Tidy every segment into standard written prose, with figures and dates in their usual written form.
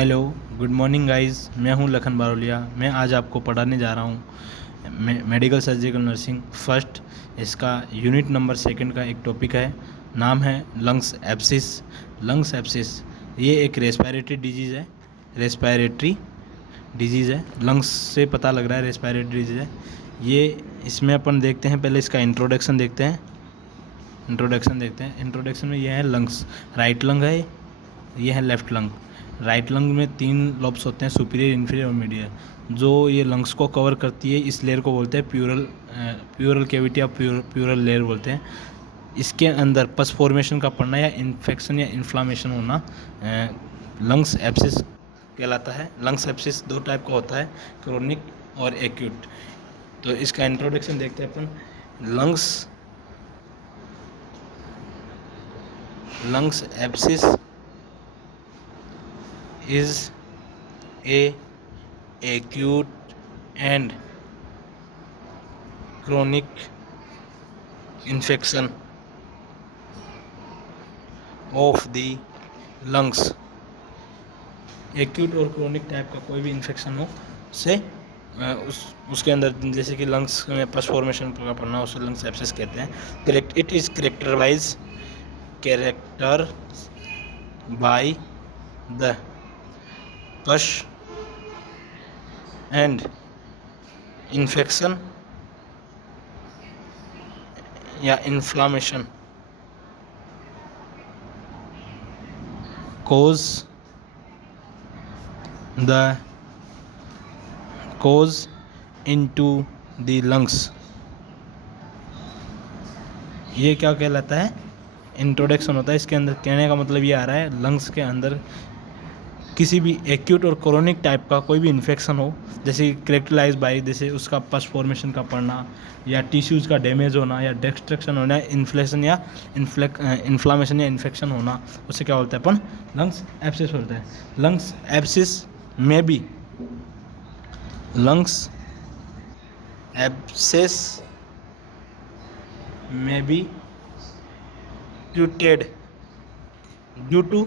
Hello, good morning guys. मैं हूं लखन बारोलिया। मैं आज आपको पढ़ाने जा रहा हूं मेडिकल सर्जिकल नर्सिंग फर्स्ट। इसका यूनिट नंबर सेकंड का एक टॉपिक है, नाम है लंग्स एब्सिस। लंग्स एब्सिस ये एक रेस्पिरेटरी डिजीज़ है। रेस्पिरेटरी डिजीज़ है, लंग्स से पता लग रहा है रेस्पिरेटरी डिजीज़ है ये। इसमें अपन देखते हैं, पहले इसका इंट्रोडक्शन देखते हैं। इंट्रोडक्शन में ये है लंग्स। राइट लंग है, ये है लेफ़्ट लंग। राइट लंग में 3 लॉब्स होते हैं, सुपीरियर, इन्फीरियर और मीडियर। जो ये लंग्स को कवर करती है, इस लेयर को बोलते हैं प्यूरल कैविटी या प्यूरल लेयर बोलते हैं। इसके अंदर पस फॉर्मेशन का पड़ना या इन्फेक्शन या इन्फ्लामेशन होना लंग्स एब्सिस कहलाता है। लंग्स एब्सिस 2 टाइप का होता है, क्रोनिक और एक्यूट। तो इसका इंट्रोडक्शन देखते हैं अपन। Lungs abscess is a acute and chronic infection of the lungs। Acute और क्रोनिक टाइप का कोई भी इन्फेक्शन हो से उसके अंदर, जैसे कि लंग्स में पस फॉर्मेशन का पड़ना, उसे लंग्स एब्सिस कहते हैं। It is character by the पस एंड इन्फेक्शन या inflammation cause into the lungs। ये क्या कहलाता है? इंट्रोडक्शन होता है। इसके अंदर कहने का मतलब ये आ रहा है, लंग्स के अंदर किसी भी एक्यूट और क्रोनिक टाइप का कोई भी इन्फेक्शन हो, जैसे करेक्टराइज बाय, जैसे उसका पस फॉर्मेशन का पड़ना या टिश्यूज़ का डैमेज होना या डिस्ट्रक्शन होना, इन्फ्लेशन या इन्फ्लामेशन या इन्फेक्शन होना, उससे क्या बोलते हैं अपन? लंग्स एब्सिस बोलते हैं। लंग्स एब्सिस में भी treated due to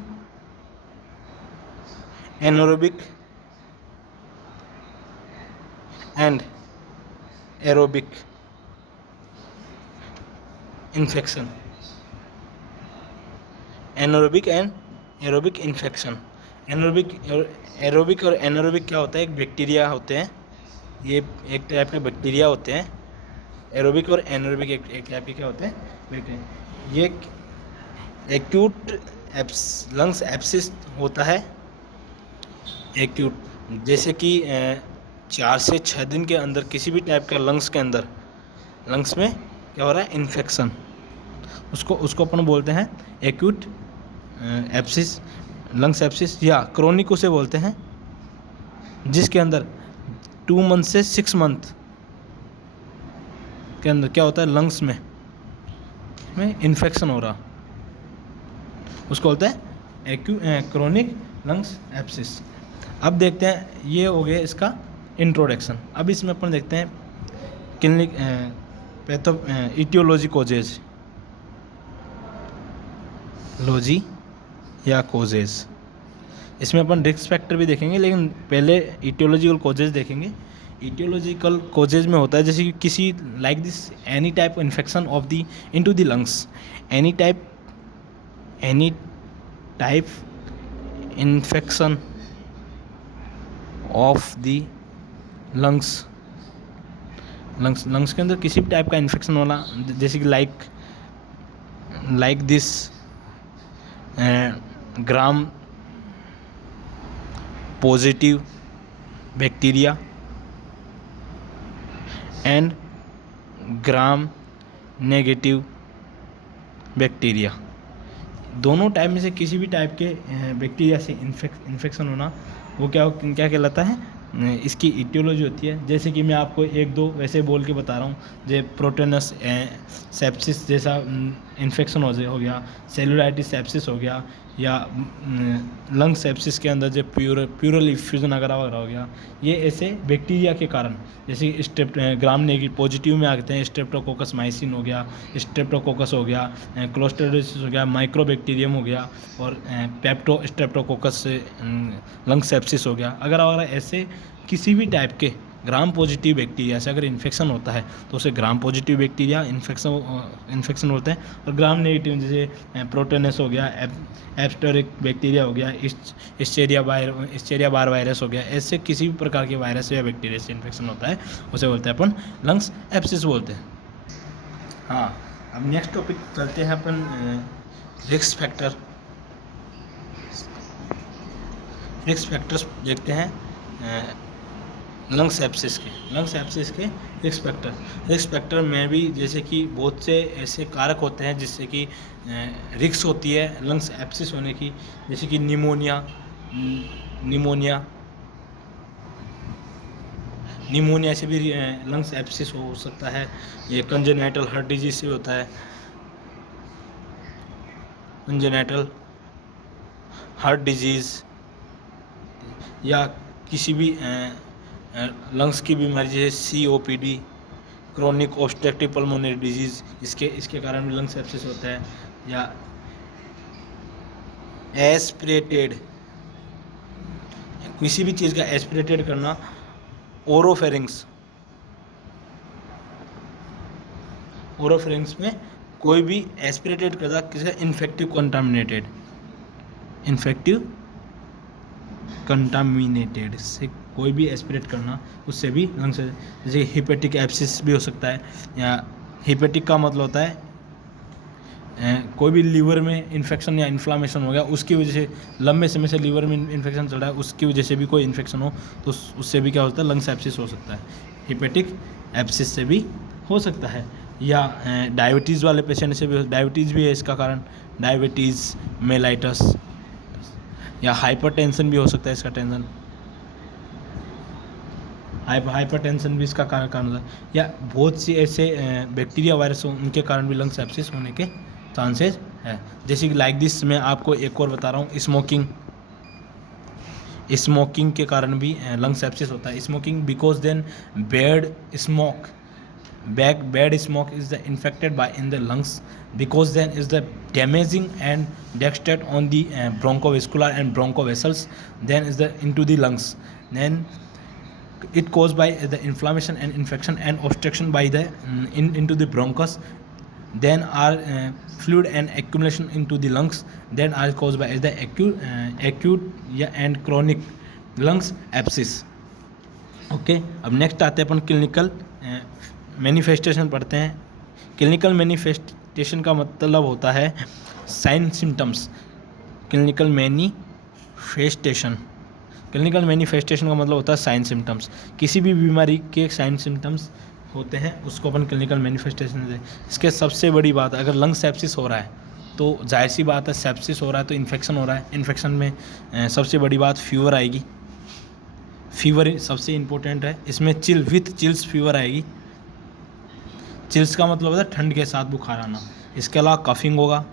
anaerobic and aerobic infection। Anaerobic and aerobic infection. Aerobic और एनारोबिक क्या होता है? एक बैक्टीरिया होते हैं, ये एक टाइप के बैक्टीरिया होते हैं। एरोबिक और एनारोबिक एक टाइप के क्या होते हैं? बैक्टीरिया। ये एक्यूट लंग्स एब्सिस होता है एक्यूट, जैसे कि 4 से 6 दिन के अंदर किसी भी टाइप का लंग्स में क्या हो रहा है? इन्फेक्शन, उसको अपन बोलते हैं एक्यूट एब्सिस, लंग्स एब्सिस। या क्रोनिक उसे बोलते हैं जिसके अंदर 2 मंथ से 6 मंथ के अंदर क्या होता है? लंग्स में इन्फेक्शन हो रहा, उसको बोलते हैं क्रोनिक लंग्स एब्सिस। अब देखते हैं, ये हो गया इसका इंट्रोडक्शन। अब इसमें अपन देखते हैं क्लिनिक इटियोलॉजी कोजेज, लॉजी या कोजेज। इसमें अपन रिस्क फैक्टर भी देखेंगे, लेकिन पहले इटियोलॉजिकल कोजेज देखेंगे। इटियोलॉजिकल कोजेज में होता है जैसे कि किसी like this any type infection of the into the lungs, any type infection of the lungs के अंदर किसी भी टाइप का इन्फेक्शन होना, जैसे कि like this gram positive bacteria and gram negative bacteria. दोनों टाइप में से किसी भी टाइप के बैक्टीरिया से इन्फेक्शन होना, वो क्या कहलाता है? इसकी इटियोलॉजी होती है। जैसे कि मैं आपको 1-2 वैसे बोल के बता रहा हूँ, जैसे प्रोटेनस सेप्सिस जैसा इन्फेक्शन हो गया, सेलुलाइटिस सेप्सिस हो गया, या लंग सेप्सिस के अंदर जो प्यूरल इफ्यूजन वगैरह हो गया, ये ऐसे बैक्टीरिया के कारण, जैसे ग्राम नेगेटिव पॉजिटिव में आते हैं स्ट्रेप्टोकोकस माइसिन हो गया, स्ट्रेप्टोकोकस हो गया, क्लोस्ट्रिडियोसिस हो गया, माइक्रोबैक्टीरियम हो गया, और पेप्टो स्ट्रेप्टोकोकस लंग सेप्सिस हो गया। अगर ऐसे किसी भी टाइप के ग्राम पॉजिटिव बैक्टीरिया से अगर इन्फेक्शन होता है तो उसे ग्राम पॉजिटिव बैक्टीरिया इन्फेक्शन होते हैं, और ग्राम नेगेटिव जैसे प्रोटोनस हो गया, एब्स्टेरिक बैक्टीरिया हो गया, इस्चेरिया बार वायरस हो गया, ऐसे किसी भी प्रकार के वायरस या बैक्टीरिया से इन्फेक्शन होता है उसे बोलते हैं अपन लंग्स एब्सिस बोलते हैं। हाँ, अब नेक्स्ट टॉपिक चलते हैं अपन रिस्क फैक्टर्स देखते हैं लंग्स एब्सिस के रिस्क फैक्टर में भी जैसे कि बहुत से ऐसे कारक होते हैं जिससे कि रिस्क होती है लंग्स एब्सिस होने की, जैसे कि निमोनिया से भी लंग्स एब्सिस हो सकता है। ये कंजेनाइटल हार्ट डिजीज से होता है, कंजेनाइटल हार्ट डिजीज़, या किसी भी लंग्स की बीमारी जैसे COPD, chronic obstructive pulmonary disease, इसके कारण भी लंग्स एब्सिस होता है। या एस्पिरेटेड, किसी भी चीज़ का एस्पिरेटेड करना, ओरोफेरिंग्स में कोई भी एस्पिरेटेड करता किसी इन्फेक्टिव कंटामिनेटेड से कोई भी एस्पिरेट करना, उससे भी लंग्स, जैसे हिपेटिक एब्सिस भी हो सकता है। या हिपेटिक का मतलब होता है कोई भी लीवर में इन्फेक्शन या इन्फ्लामेशन हो गया, उसकी वजह से लंबे समय से लीवर में इन्फेक्शन चल रहा है, उसकी वजह से भी कोई इन्फेक्शन हो तो उससे भी क्या होता है, लंग्स एब्सिस हो सकता है। हिपेटिक एब्सिस से भी हो सकता है। या डायबिटीज़ वाले पेशेंट से भी, डायबिटीज़ भी है इसका कारण, डायबिटीज़ मेलाइटस, या हाइपरटेंशन भी हो सकता है इसका टेंशन, हाइपरटेंशन भी इसका कारण होता है। या बहुत सी ऐसे बैक्टीरिया वायरस उनके कारण भी लंग्स एब्सिस होने के चांसेस है। जैसे कि लाइक दिस, मैं आपको एक और बता रहा हूँ, स्मोकिंग के कारण भी लंग्स एब्सिस होता है। Smoking because then bad smoke is the infected by in the lungs, because then is the damaging and devastated on the bronchovascular and bronchovessels, then is the into the lungs, then it caused by the inflammation and infection and obstruction by the into the bronchus, then are fluid and accumulation into the lungs, then are caused by the acute and chronic lungs abscess। Okay, अब next आते हैं अपन clinical manifestation पढ़ते हैं। Clinical manifestation का मतलब होता है sign symptoms. Clinical manifestation का मतलब होता है साइन सिम्टम्स। किसी भी बीमारी के साइन सिम्टम्स होते हैं उसको अपन क्लिनिकल मैनिफेस्टेशन देते हैं। इसके सबसे बड़ी बात, अगर लंग सेप्सिस हो रहा है तो जाहिर सी बात है, सेप्सिस हो रहा है तो इन्फेक्शन हो रहा है। इन्फेक्शन में सबसे बड़ी बात फीवर आएगी, फीवर सबसे इम्पोर्टेंट है। इसमें चिल्स फीवर आएगी। चिल्स का मतलब होता है ठंड के साथ बुखार आना। इसके अलावा कफिंग होगा,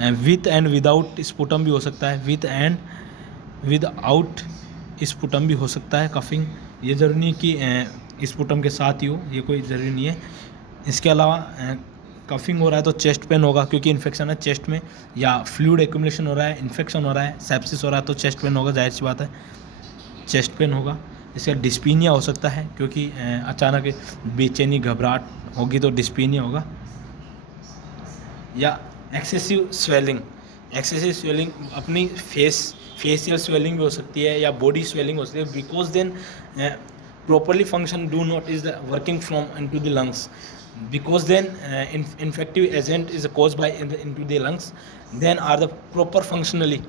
विथ एंड विदाउट स्पुटम भी हो सकता है, विथ एंड विदाउट स्पुटम भी हो सकता है कफिंग। ये ज़रूरी नहीं कि स्पुटम के साथ ही हो, ये कोई ज़रूरी नहीं है। इसके अलावा कफिंग हो रहा है तो चेस्ट पेन होगा, क्योंकि इन्फेक्शन है चेस्ट में, या फ्लूइड एक्यूमुलेशन हो रहा है, इन्फेक्शन हो रहा है, सेप्सिस हो रहा है तो चेस्ट पेन होगा, जाहिर सी बात है चेस्ट पेन होगा। इसका डिस्पीनिया हो सकता है, क्योंकि अचानक बेचैनी घबराहट होगी तो डिस्पीनिया होगा। या एक्सेसिव स्वेलिंग अपनी फेशियल स्वेलिंग भी हो सकती है, या बॉडी स्वेलिंग हो सकती है, because then properly function do not is the working from into the lungs, because then infective agent is caused by into the lungs, then are the proper functionally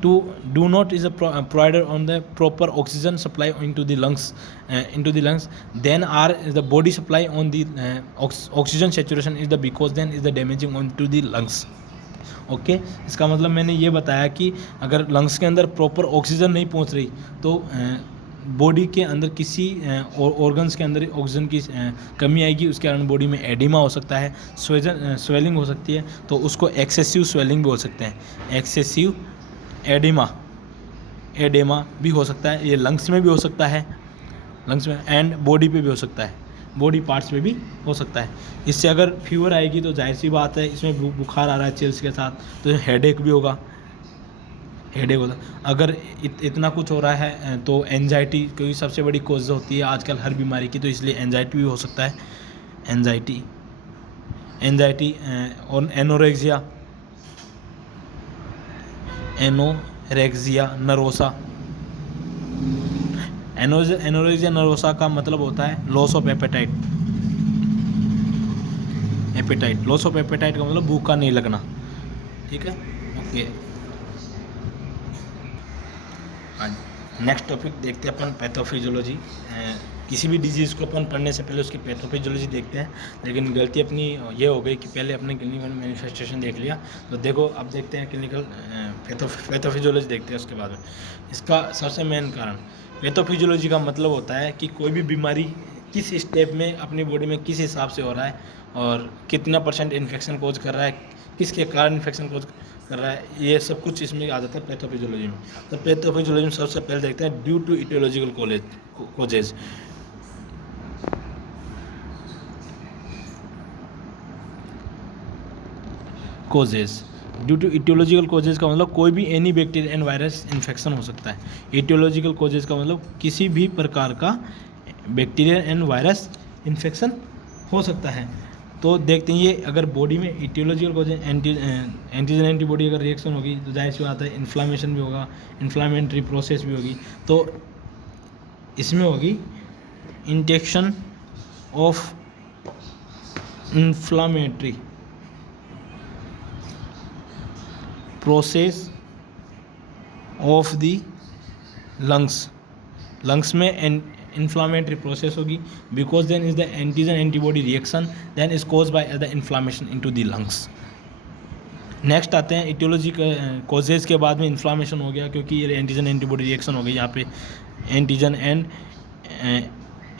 to do not is a provider on the proper oxygen supply into the lungs, then are the body supply on the oxygen saturation is the, because then is the damaging onto the lungs। Okay इसका मतलब मैंने ये बताया कि अगर lungs के अंदर proper oxygen नहीं पहुंच रही तो बॉडी के अंदर किसी ऑर्गन्स के अंदर ऑक्सीजन की कमी आएगी, उसके कारण बॉडी में एडिमा हो सकता है, स्वेलिंग हो सकती है, तो उसको एक्सेसिव स्वेलिंग भी हो सकते हैं, एक्सेसिव एडेमा भी हो सकता है। ये लंग्स में भी हो सकता है, लंग्स में, एंड बॉडी पे भी हो सकता है, बॉडी पार्ट्स पे भी हो सकता है। इससे अगर फीवर आएगी तो जाहिर सी बात है, इसमें बुखार आ रहा है चिल्स के साथ तो हेडेक भी होगा, हेडेक होता है। अगर इतना कुछ हो रहा है तो एंजाइटी, क्योंकि सबसे बड़ी कोज होती है आजकल हर बीमारी की, तो इसलिए एंजाइटी भी हो सकता है, एंजाइटी और एनोरेक्सिया नर्वोसा का मतलब होता है loss of appetite, loss of appetite का मतलब भूख का नहीं लगना, ठीक है, ओके। हाँ, नेक्स्ट टॉपिक देखते हैं अपन पैथोफिजियोलॉजी। किसी भी डिजीज़ को अपन पढ़ने से पहले उसकी पैथोफिजियोलॉजी देखते हैं, लेकिन गलती अपनी ये हो गई कि पहले अपने क्लिनिकल मैनिफेस्टेशन देख लिया। तो देखो अब देखते हैं क्लिनिकल पैथोफिजियोलॉजी देखते हैं उसके बाद में। इसका सबसे मेन कारण, पैथोफिजियोलॉजी का मतलब होता है कि कोई भी बीमारी किस स्टेप में अपनी बॉडी में किस हिसाब से हो रहा है और कितना % इन्फेक्शन कोज कर रहा है, किसके कारण इन्फेक्शन कोज कर रहा है, ये सब कुछ इसमें आ जाता है पैथोफिजियोलॉजी में। तो पैथोफिजियोलॉजी में सबसे पहले देखते हैं due to aetiological causes. Due to aetiological causes का मतलब कोई भी any bacteria and virus infection हो सकता है। इटियोलॉजिकल कोजेज का मतलब किसी भी प्रकार का बैक्टीरिया एंड वायरस इन्फेक्शन हो सकता है। तो देखते हैं ये अगर बॉडी में इटियोलॉजिकल कोजेज एंटीजन एंटीबॉडी अगर रिएक्शन होगी तो जाहिर सी बात है इन्फ्लामेशन भी होगा, इन्फ्लामेटरी प्रोसेस भी होगी। तो इसमें होगी infection of inflammatory process of the lungs में इन्फ्लामेटरी प्रोसेस होगी, because then is the antigen antibody reaction then is cause by the inflammation into the lungs. Next आते हैं इटियोलॉजी कोजेज के बाद में इन्फ्लामेशन हो गया, क्योंकि ये एंटीजन एंटीबॉडी रिएक्शन हो गई, यहाँ पे एंटीजन एंड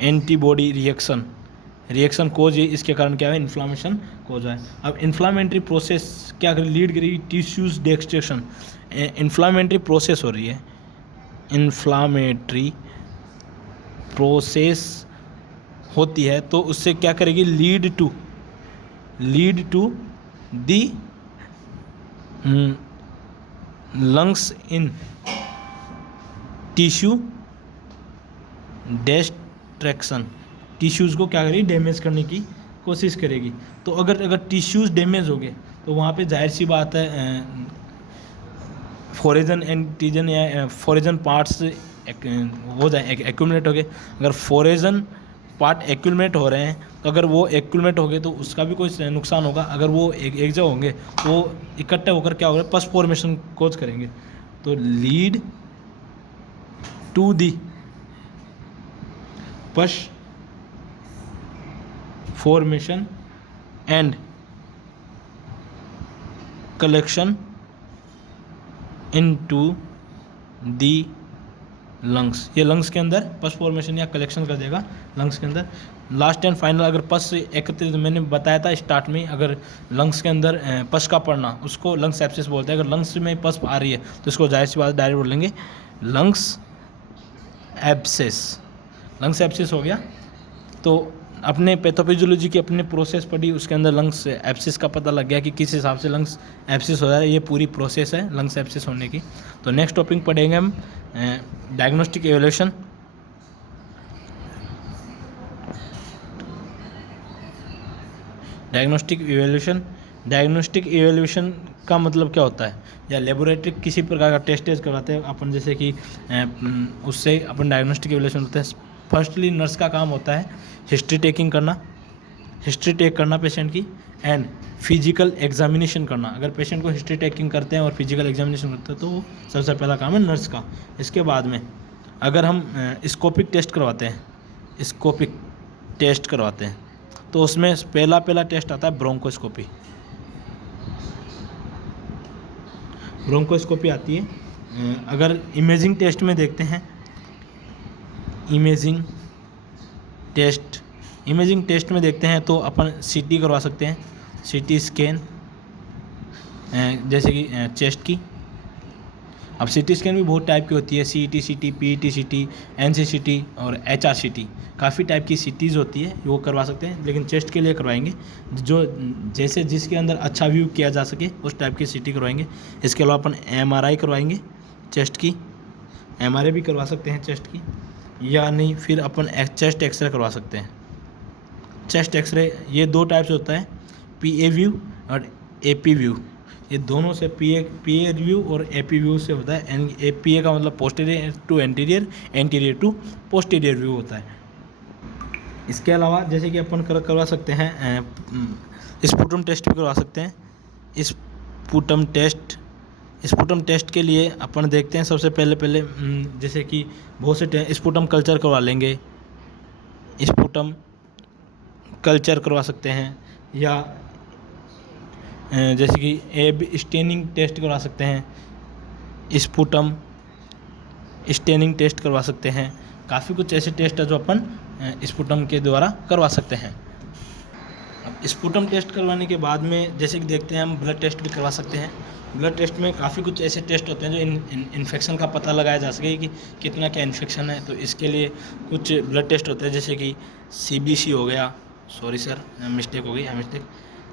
एंटीबॉडी रिएक्शन कोज है, इसके कारण क्या है इन्फ्लामेशन कोज है। अब इन्फ्लामेटरी प्रोसेस क्या लीड करेगी, टिश्यूज डेक्सट्रेशन, इन्फ्लामेटरी प्रोसेस हो रही है, इन्फ्लामेटरी प्रोसेस होती है तो उससे क्या करेगी, lead to the lungs in tissue destruction, tissues को क्या करेगी डैमेज करने की कोशिश करेगी। तो अगर टिश्यूज़ डैमेज हो गए तो वहाँ पे जाहिर सी बात है फॉरेजन एंटीजन या फॉरेजन पार्ट्स हो जाए एक्यूमुलेट हो गए। अगर फॉरेजन पार्ट एक्यूमुलेट हो रहे हैं तो अगर वो एक्यूमुलेट हो गए तो उसका भी कोई नुकसान होगा। अगर वो एक जगह होंगे तो इकट्ठे होकर क्या होगा, पस फॉर्मेशन कोज करेंगे। तो lead to the pus formation and collection into the lungs, ये लंग्स के अंदर पस फॉर्मेशन या कलेक्शन कर देगा लंग्स के अंदर। लास्ट एंड फाइनल अगर पस एकत्रित, मैंने बताया था स्टार्ट में, अगर लंग्स के अंदर पस का पड़ना उसको लंग्स एब्सेस बोलते हैं। अगर लंग्स में पस आ रही है तो इसको जाहिर सी बात डायरेक्ट बोलेंगे लंग्स एब्सेस हो गया। तो अपने पैथोफिजियोलॉजी की अपने प्रोसेस पढ़ी, उसके अंदर लंग्स एब्सेस का पता लग गया कि किस हिसाब से लंग्स एब्सेस हो रहा है, ये पूरी प्रोसेस है लंग्स एब्सेस होने की। तो नेक्स्ट टॉपिक पढ़ेंगे हम डायग्नोस्टिक इवैल्यूएशन। डायग्नोस्टिक इवैल्यूएशन का मतलब क्या होता है, या लेबोरेटरी किसी प्रकार का टेस्ट करवाते हैं अपन, जैसे कि उससे अपन डायग्नोस्टिक इवैल्यूएशन होता है। फर्स्टली नर्स का काम होता है हिस्ट्री टेक करना पेशेंट की, एंड फिजिकल एग्जामिनेशन करना। अगर पेशेंट को हिस्ट्री टेकिंग करते हैं और फिजिकल एग्जामिनेशन करते हैं तो वो सबसे पहला काम है नर्स का। इसके बाद में अगर हम स्कोपिक टेस्ट करवाते हैं तो उसमें पहला टेस्ट आता है ब्रोंकोस्कोपी आती है। अगर इमेजिंग टेस्ट में देखते हैं इमेजिंग टेस्ट में देखते हैं तो अपन सीटी करवा सकते हैं, सीटी स्कैन, जैसे कि चेस्ट की। अब सीटी स्कैन भी बहुत टाइप की होती है, सीईटी सीटी, पीईटी सीटी, एनसी सीटी और एचआर सीटी, काफ़ी टाइप की सीटीज़ होती है, वो करवा सकते हैं। लेकिन चेस्ट के लिए करवाएंगे जो जैसे जिसके अंदर अच्छा व्यू किया जा सके उस टाइप की सीटी करवाएंगे। इसके अलावा अपन एमआरआई करवाएंगे चेस्ट की, एमआरआई भी करवा सकते हैं चेस्ट की, या नहीं फिर अपन चेस्ट एक्सरे करवा सकते हैं। चेस्ट एक्सरे ये दो टाइप से होता है, पीए व्यू और एपी व्यू। ये दोनों से पीए व्यू और एपी व्यू से होता है। पीए का मतलब posterior to anterior, anterior to posterior view होता है। इसके अलावा जैसे कि अपन करवा सकते हैं स्पुटम टेस्ट भी करवा सकते हैं। स्पुटम टेस्ट के लिए अपन देखते हैं सबसे पहले जैसे कि बहुत से स्पुटम कल्चर करवा लेंगे, स्पुटम कल्चर करवा सकते हैं, या जैसे कि एब स्टेनिंग टेस्ट करवा सकते हैं, स्पुटम स्टेनिंग टेस्ट करवा सकते हैं। काफ़ी कुछ ऐसे टेस्ट है जो अपन स्पुटम के द्वारा करवा सकते हैं। अब स्पुटम टेस्ट करवाने के बाद में जैसे कि देखते हैं हम ब्लड टेस्ट भी करवा सकते हैं। ब्लड टेस्ट में काफ़ी कुछ ऐसे टेस्ट होते हैं जो इन्फेक्शन का पता लगाया जा सके कि कितना क्या इन्फेक्शन है। तो इसके लिए कुछ ब्लड टेस्ट होते हैं जैसे कि सीबीसी हो गया, सॉरी सर मिस्टेक हो गई,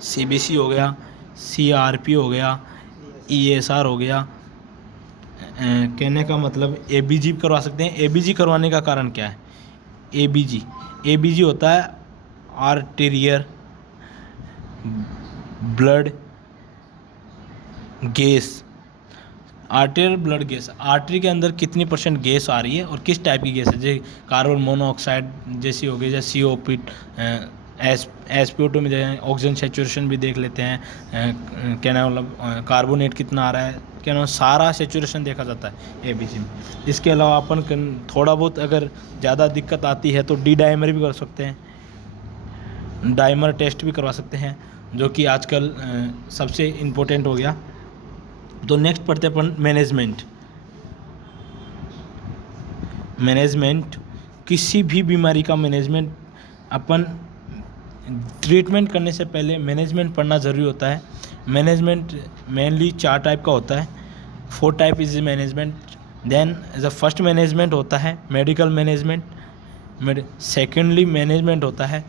सीबीसी हो गया, सीआरपी हो गया, ईएसआर हो गया। कहने का मतलब एबीजी करवा सकते हैं। एबीजी करवाने का कारण क्या है? एबीजी होता है arterial blood gas. Arterial blood gas, artery के अंदर कितनी % गैस आ रही है और किस टाइप की गैस है, जैसे कार्बन मोनोऑक्साइड जैसी हो गई, जैसे CO2 SpO2 में जाए। ऑक्सीजन सेचुरेशन भी देख लेते हैं, कहना मतलब कार्बोनेट कितना आ रहा है, कहना सारा सेचुरेशन देखा जाता है एबीजी में। इसके अलावा अपन थोड़ा बहुत अगर ज़्यादा दिक्कत आती है तो डी डाइमर भी कर सकते हैं, डाइमर टेस्ट भी करवा सकते हैं, जो कि आजकल सबसे इम्पोर्टेंट हो गया। तो नेक्स्ट पढ़ते अपन मैनेजमेंट। किसी भी बीमारी का मैनेजमेंट, अपन ट्रीटमेंट करने से पहले मैनेजमेंट पढ़ना ज़रूरी होता है। मैनेजमेंट मेनली 4 टाइप का होता है, 4 type is management. Then the first management होता है मेडिकल मैनेजमेंट, सेकेंडली मैनेजमेंट होता है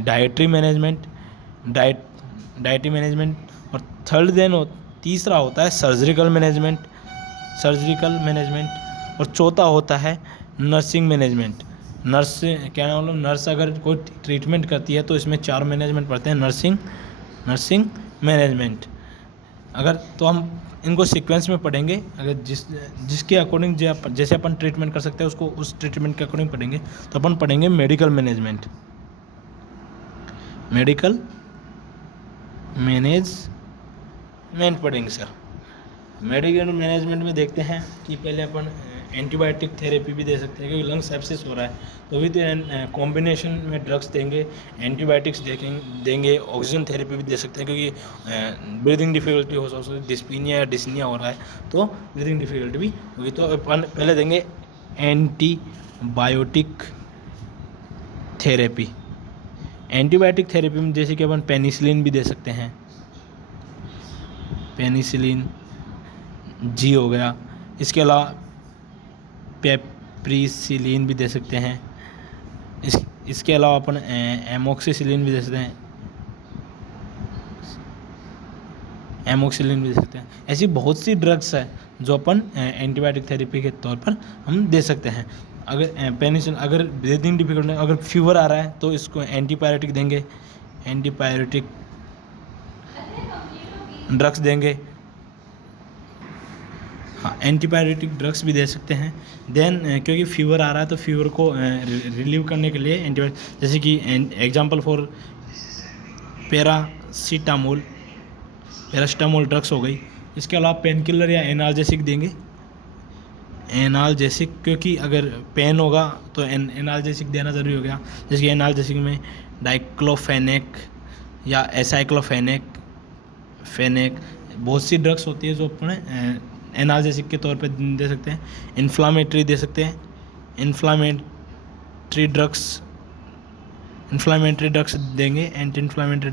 डाइटरी मैनेजमेंट, डाइटरी मैनेजमेंट, और तीसरा होता है सर्जिकल मैनेजमेंट, और चौथा होता है नर्सिंग मैनेजमेंट। क्या नाम मतलब नर्स अगर कोई ट्रीटमेंट करती है तो इसमें 4 मैनेजमेंट पढ़ते हैं, नर्सिंग मैनेजमेंट। अगर तो हम इनको सीक्वेंस में पढ़ेंगे, अगर जिसके अकॉर्डिंग जैसे अपन ट्रीटमेंट कर सकते हैं उसको उस ट्रीटमेंट के अकॉर्डिंग पढ़ेंगे। तो अपन पढ़ेंगे मेडिकल मैनेजमेंट पढ़ेंगे सर। मेडिकल मैनेजमेंट में देखते हैं कि पहले अपन एंटीबायोटिक थेरेपी भी दे सकते हैं, क्योंकि लंग सेप्सिस हो रहा है तो भी तो कॉम्बिनेशन में ड्रग्स देंगे, एंटीबायोटिक्स देंगे, ऑक्सीजन थेरेपी भी दे सकते हैं, क्योंकि ब्रीदिंग डिफिकल्टी हो सकती है, डिस्पीनिया या डिस्निया हो रहा है तो ब्रीदिंग डिफिकल्टी भी होगी। तो अपन पहले देंगे एंटीबायोटिक थेरेपी। एंटीबायोटिक थेरेपी में जैसे कि अपन पेनिसिलिन भी दे सकते हैं, पेनिसिलिन जी हो गया। इसके अलावा पेप्रिसिलिन भी दे सकते हैं। इसके अलावा अपन एमोक्सिसिलिन भी दे सकते हैं, ऐसी बहुत सी ड्रग्स है जो अपन एंटीबायोटिक थेरेपी के तौर पर हम दे सकते हैं। अगर पेनिसिलिन, अगर ब्रीदिंग डिफिकल्टी, अगर फीवर आ रहा है तो इसको एंटीपायरेटिक देंगे, एंटीपायरेटिक ड्रग्स देंगे। हाँ, एंटीबायोटिक ड्रग्स भी दे सकते हैं। देन क्योंकि फीवर आ रहा है तो फीवर को रिलीव करने के लिए एंटीबायोटिक, जैसे कि एग्जांपल फॉर पैरासीटामोल ड्रग्स हो गई। इसके अलावा पेन किलर या एनाल्जेसिक देंगे, क्योंकि अगर पेन होगा तो एनाल्जेसिक देना ज़रूरी हो गया। जैसे कि एनाल्जेसिक में डाइक्लोफेनेक या एसाइक्लोफेनेक बहुत सी ड्रग्स होती है जो अपने एनाल्जेसिक के तौर पे दे सकते हैं। इन्फ्लामेटरी दे सकते हैं, इन्फ्लामेटरी ड्रग्स देंगे, एंटी इन्फ्लामेटरी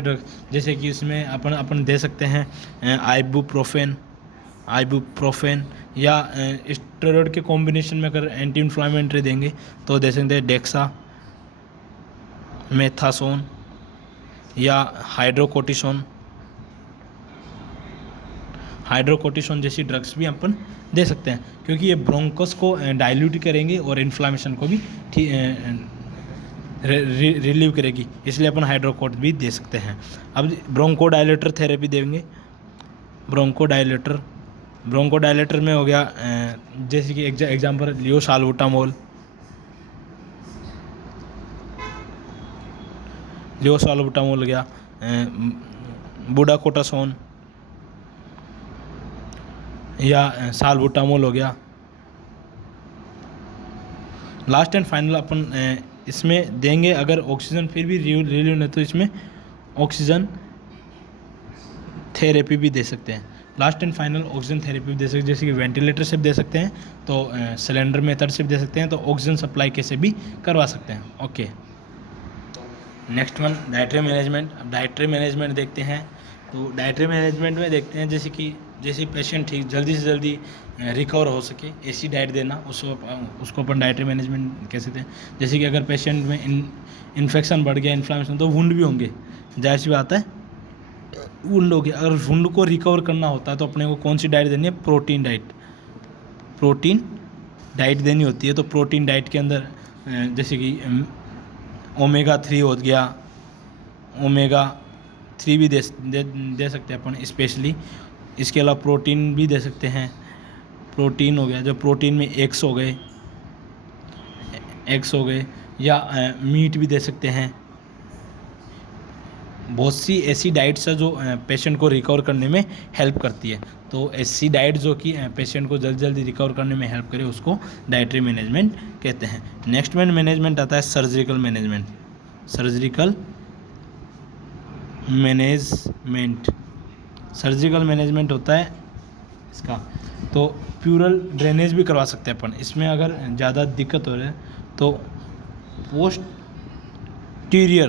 ड्रग, जैसे कि इसमें अपन दे सकते हैं आइबुप्रोफेन या स्टेरॉइड के कॉम्बिनेशन में अगर एंटी इन्फ्लामेटरी देंगे तो दे सकते हैं डेक्सा मेथासोन या हाइड्रोकोर्टिसोन जैसी ड्रग्स भी अपन दे सकते हैं, क्योंकि ये ब्रोंकस को डाइल्यूट करेंगे और इन्फ्लामेशन को भी रिलीव करेगी, इसलिए अपन हाइड्रोकोर्ट भी दे सकते हैं। अब ब्रोंकोडायलेटर थेरेपी देंगे। ब्रोंकोडायलेटर में हो गया जैसे कि एग्जाम्पल लियोसाल्बुटामोल हो गया, बुडाकोटासोन या साल्बुटामोल हो गया। लास्ट एंड फाइनल अपन इसमें देंगे अगर ऑक्सीजन फिर भी रिलीव नहीं तो इसमें ऑक्सीजन थेरेपी भी दे सकते हैं। Last and final oxygen therapy भी दे सकते हैं, जैसे कि वेंटिलेटर से भी दे सकते हैं, तो सिलेंडर मेथड से भी दे सकते हैं, तो ऑक्सीजन सप्लाई कैसे भी करवा सकते हैं। Okay, next one dietary management. अब डाइटरी मैनेजमेंट देखते हैं, तो डाइटरी मैनेजमेंट में देखते हैं जैसे पेशेंट ठीक जल्दी से जल्दी रिकवर हो सके, ऐसी डाइट देना, उसको अपन डाइटरी मैनेजमेंट कह सकते हैं। जैसे कि अगर पेशेंट में इन्फेक्शन बढ़ गया, इन्फ्लामेशन, तो वुंड भी होंगे, जाहिर सी बात है वुंड हो गया। अगर वुंड को रिकवर करना होता है तो अपने को कौन सी डाइट देनी है? प्रोटीन डाइट देनी होती है। तो प्रोटीन डाइट के अंदर जैसे कि ओमेगा-3 हो गया, ओमेगा-3 भी दे सकते हैं अपन स्पेशली। इसके अलावा प्रोटीन भी दे सकते हैं। प्रोटीन हो गया, जो प्रोटीन में एग्स हो गए या मीट भी दे सकते हैं। बहुत सी ऐसी डाइट्स है जो पेशेंट को रिकवर करने में हेल्प करती है। तो ऐसी डाइट जो कि पेशेंट को जल्दी रिकवर करने में हेल्प करे, उसको डाइटरी मैनेजमेंट कहते हैं। नेक्स्ट मैनेजमेंट आता है सर्जिकल मैनेजमेंट होता है इसका, तो प्यूरल ड्रेनेज भी करवा सकते हैं अपन। इसमें अगर ज़्यादा दिक्कत हो रही है तो पोस्टीरियर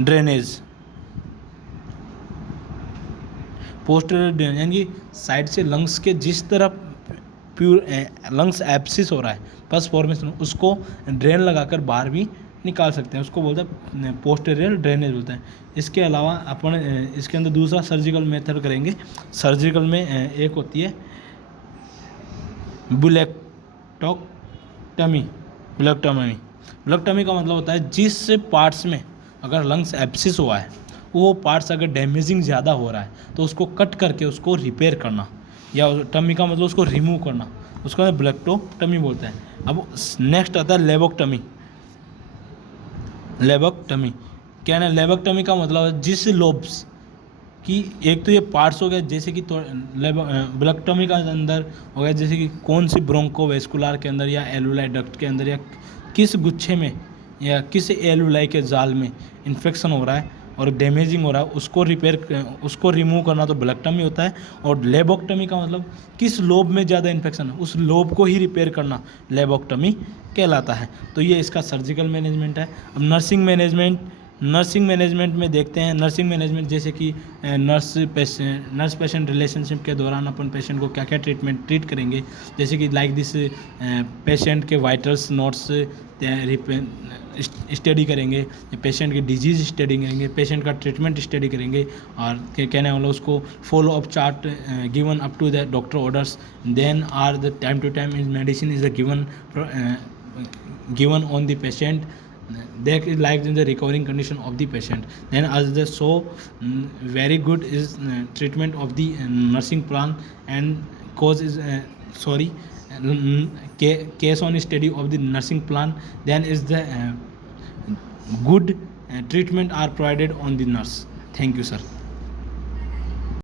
ड्रेनेज यानी साइड से लंग्स के जिस तरफ लंग्स एब्सिस हो रहा है, पस फॉर्मेशन, उसको ड्रेन लगाकर बाहर भी निकाल सकते हैं, उसको बोलते हैं पोस्टीरियर ड्रेनेज बोलते हैं। इसके अलावा अपन इसके अंदर दूसरा सर्जिकल मेथड करेंगे। सर्जिकल में एक होती है ब्लेक्टोमी का मतलब होता है जिस पार्ट्स में अगर लंग्स एब्सिस हुआ है, वो पार्ट्स अगर डैमेजिंग ज़्यादा हो रहा है तो उसको कट करके उसको रिपेयर करना, या टमी का मतलब उसको रिमूव करना, उसको ब्लेक्टोटमी बोलते हैं। अब नेक्स्ट आता है लेबोक्टमी। क्या है? लेबोक्टमी का मतलब है जिस लोब्स कि एक तो ये पार्ट्स हो गए, जैसे कि ब्लेक्टोमी का अंदर हो गया जैसे कि कौन सी ब्रोंकोवेस्कुलर के अंदर या एलुलाई डक्ट के अंदर या किस गुच्छे में या किस एलुलाई के जाल में इन्फेक्शन हो रहा है और डैमेजिंग हो रहा है, उसको रिमूव करना तो ब्लेक्टमी होता है। और लेबोक्टमी का मतलब किस लोब में ज़्यादा इन्फेक्शन है, उस लोब को ही रिपेयर करना लेबोक्टमी कहलाता है। तो ये इसका सर्जिकल मैनेजमेंट है। अब नर्सिंग मैनेजमेंट में देखते हैं। नर्सिंग मैनेजमेंट जैसे कि नर्स पेशेंट रिलेशनशिप के दौरान अपन पेशेंट को क्या क्या ट्रीट करेंगे, जैसे कि लाइक दिस पेशेंट के वाइटल्स नोट्स स्टडी करेंगे, पेशेंट की डिजीज़ स्टडी करेंगे, पेशेंट का ट्रीटमेंट स्टडी करेंगे, और कहने वाला उसको follow up chart given up to the doctor orders, then are the time to time is medicine is given on the patient, that is like in the recovering condition of the patient. Then as the very good is treatment of the nursing plan, and cause is case on study of the nursing plan, then is the good treatment are provided on the nurse. Thank you, sir.